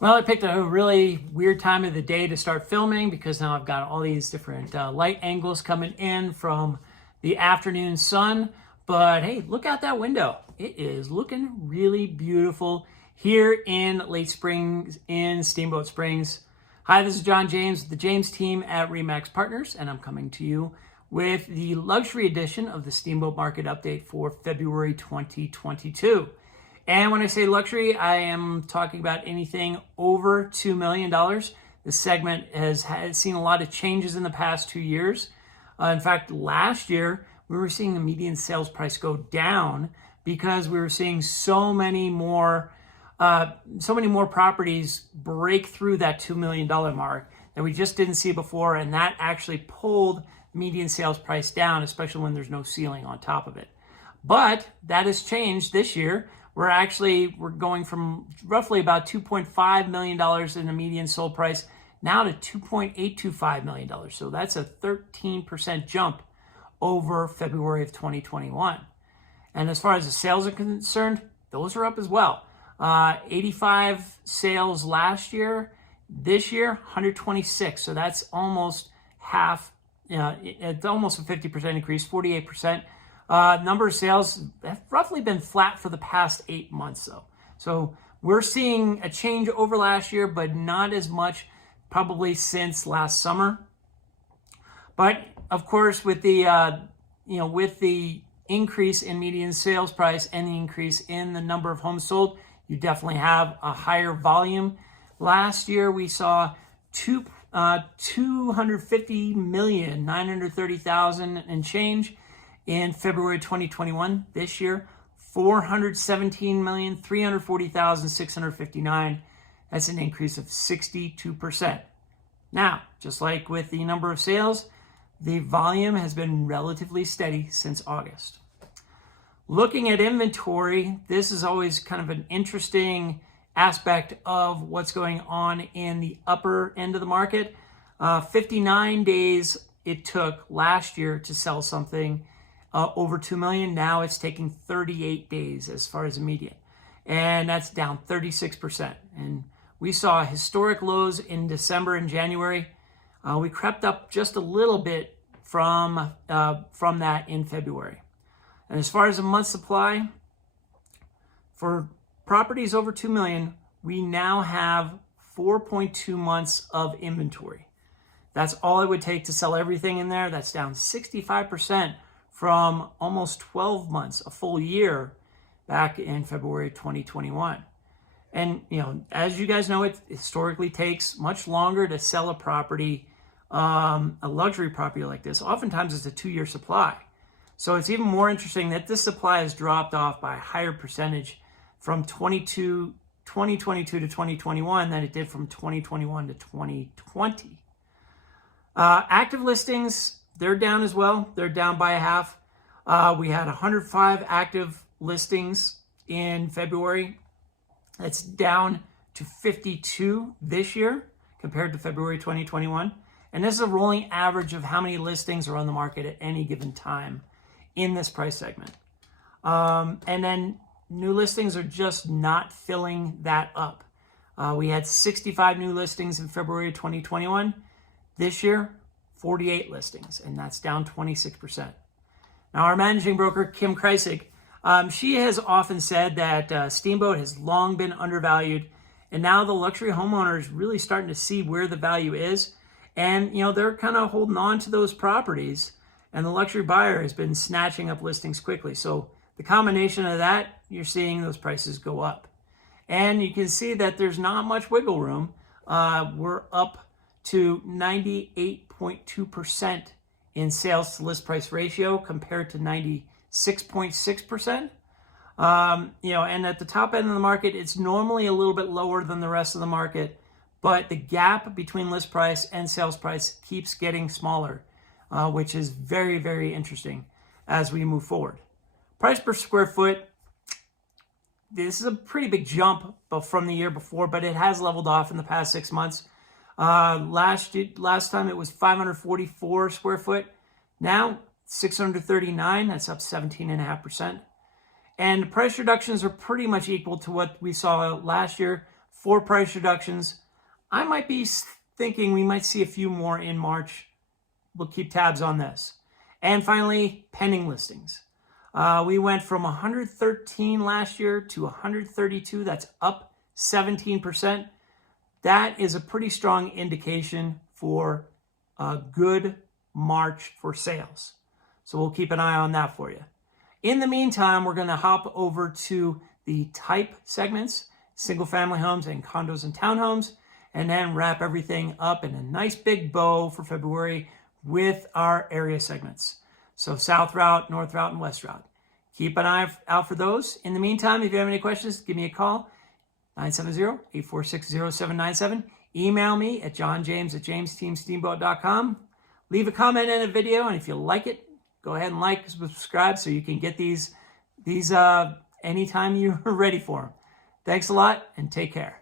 Well, I picked a really weird time of the day to start filming because now I've got all these different light angles coming in from the afternoon sun. But hey, look out that window. It is looking really beautiful here in Late Springs in Steamboat Springs. Hi, this is John James, the James team at Remax Partners, and I'm coming to you with the luxury edition of the Steamboat Market Update for February 2022. And when I say luxury, I am talking about anything over $2 million. This segment has seen a lot of changes in the past 2 years. In fact, last year, we were seeing the median sales price go down because we were seeing so many more properties break through that $2 million mark that we just didn't see before. And that actually pulled the median sales price down, especially when there's no ceiling on top of it. But that has changed this year. We're going from roughly about $2.5 million in the median sold price now to $2.825 million. So that's a 13% jump over February of 2021. And as far as the sales are concerned, those are up as well. 85 sales last year. This year, 126. So that's almost half. It's almost a 50% increase, 48%. Number of sales have roughly been flat for the past 8 months, though. So we're seeing a change over last year, but not as much probably since last summer. But of course, with the increase in median sales price and the increase in the number of homes sold, you definitely have a higher volume. Last year, we saw 250,930,000 and change. In February 2021, this year, 417,340,659. That's an increase of 62%. Now, just like with the number of sales, the volume has been relatively steady since August. Looking at inventory, this is always kind of an interesting aspect of what's going on in the upper end of the market. 59 days it took last year to sell something over 2 million. Now it's taking 38 days as far as the median. And that's down 36%. And we saw historic lows in December and January. We crept up just a little bit from that in February. And as far as a month supply, for properties over 2 million, we now have 4.2 months of inventory. That's all it would take to sell everything in there. That's down 65% from almost 12 months, a full year, back in February 2021. And, as you guys know, it historically takes much longer to sell a property, a luxury property like this. Oftentimes it's a 2-year supply. So it's even more interesting that this supply has dropped off by a higher percentage from 2022 to 2021 than it did from 2021 to 2020. Active listings, they're down as well. They're down by a half. We had 105 active listings in February. That's down to 52 this year compared to February 2021. And this is a rolling average of how many listings are on the market at any given time in this price segment. And then new listings are just not filling that up. We had 65 new listings in February 2021. This year, 48 listings, and that's down 26%. Now, our managing broker, Kim Kreisig, she has often said that Steamboat has long been undervalued, and now the luxury homeowner is really starting to see where the value is, and they're kind of holding on to those properties, and the luxury buyer has been snatching up listings quickly. So the combination of that, you're seeing those prices go up, and you can see that there's not much wiggle room. We're up to 98.2% in sales to list price ratio compared to 96.6%. And at the top end of the market, it's normally a little bit lower than the rest of the market, but the gap between list price and sales price keeps getting smaller, which is very, very interesting as we move forward. Price per square foot, this is a pretty big jump from the year before, but it has leveled off in the past 6 months. Last time it was 544 square foot. Now 639. That's up 17.5%. And price reductions are pretty much equal to what we saw last year. 4 price reductions. I might be thinking we might see a few more in March. We'll keep tabs on this. And finally, pending listings. We went from 113 last year to 132. That's up 17%. That is a pretty strong indication for a good March for sales. So we'll keep an eye on that for you. In the meantime, we're going to hop over to the type segments, single family homes and condos and townhomes, and then wrap everything up in a nice big bow for February with our area segments. So South Route, North Route, and West Route. Keep an eye out for those. In the meantime, if you have any questions, give me a call, 970-846-0797. Email me at johnjames@jamesteamsteamboat.com. Leave a comment in a video, and if you like it, go ahead and like, subscribe so you can get these anytime you're ready for them. Thanks a lot, and take care.